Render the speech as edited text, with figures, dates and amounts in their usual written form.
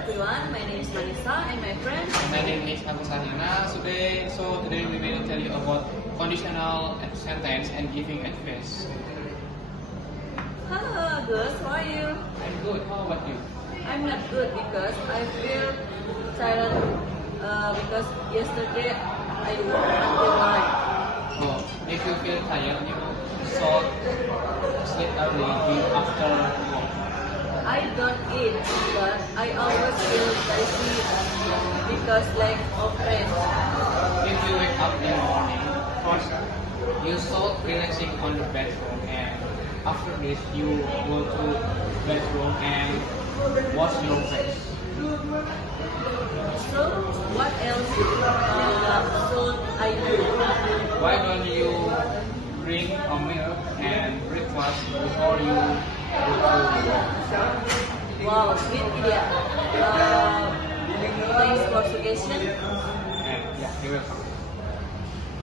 everyone, my name is Manisa and my friend. My name is Agus Sarjana. Today we will tell you about conditional sentence and giving advice. Hello Agus, how are you? I'm good. How about you? I'm not good because I feel tired because yesterday I worked until night. Oh, if you feel tired, you should sleep early after work. I don't eat, but I always feel dizzy because lack of rest. If you wake up in the morning, first you start relaxing on the bedroom, and after this you go to bedroom and wash your face. So, what else should I do? Why don't you drink a milk and breakfast before you go to work? Wow, sweet idea. Thanks for suggestion. And yeah, you're welcome.